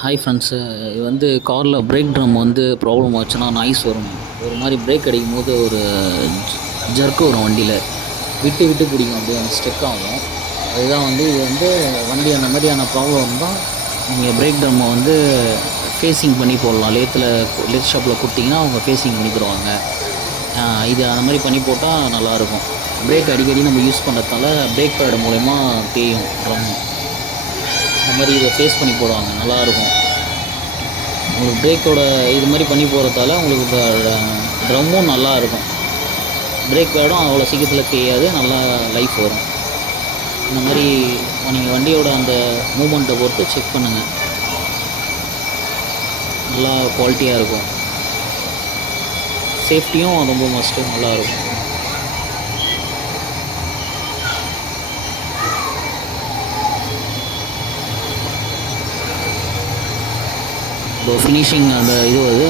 Hi friends. இது வந்து காரில் பிரேக் ட்ரம் வந்து ப்ராப்ளம் ஆச்சுன்னா நாய்ஸ் வரும். ஒரு மாதிரி பிரேக் அடிக்கும்போது ஒரு ஜர்க்கு வரும் வண்டியில். விட்டு விட்டு பிடிக்கும், அப்படியே வந்து ஸ்டெக் ஆகும். அதுதான் வந்து இது வந்து வண்டி அந்த மாதிரியான ப்ராப்ளம் இருந்தால் நீங்கள் பிரேக் ட்ரம்மை வந்து ஃபேஸிங் பண்ணி போடலாம். லேத் ஷாப்பில் கொடுத்தீங்கன்னா அவங்க ஃபேஸிங் பண்ணி தருவாங்க. இது அந்த மாதிரி பண்ணி போட்டால் நல்லாயிருக்கும். பிரேக் அடிக்கடி நம்ம யூஸ் பண்ணுறதால பிரேக் பேடு மூலயமா தேயும் ட்ரம். இந்த மாதிரி இதை ஃபேஸ் பண்ணி போடுவாங்க, நல்லாயிருக்கும். உங்களுக்கு பிரேக்கோட இது மாதிரி பண்ணி போகிறதால உங்களுக்கு ட்ரம்மும் நல்லாயிருக்கும். பிரேக் பேடும் அவ்வளோ சீக்கிரத்தில் தேயாது, நல்லா லைஃப் வரும். இந்த மாதிரி நீங்கள் வண்டியோட அந்த மூமெண்ட்டை பொறுத்து செக் பண்ணுங்கள், நல்லா குவாலிட்டியாக இருக்கும். சேஃப்டியும் ரொம்ப மஸ்ட்டு, நல்லாயிருக்கும். இப்போ ஃபினிஷிங் அந்த இது வருது,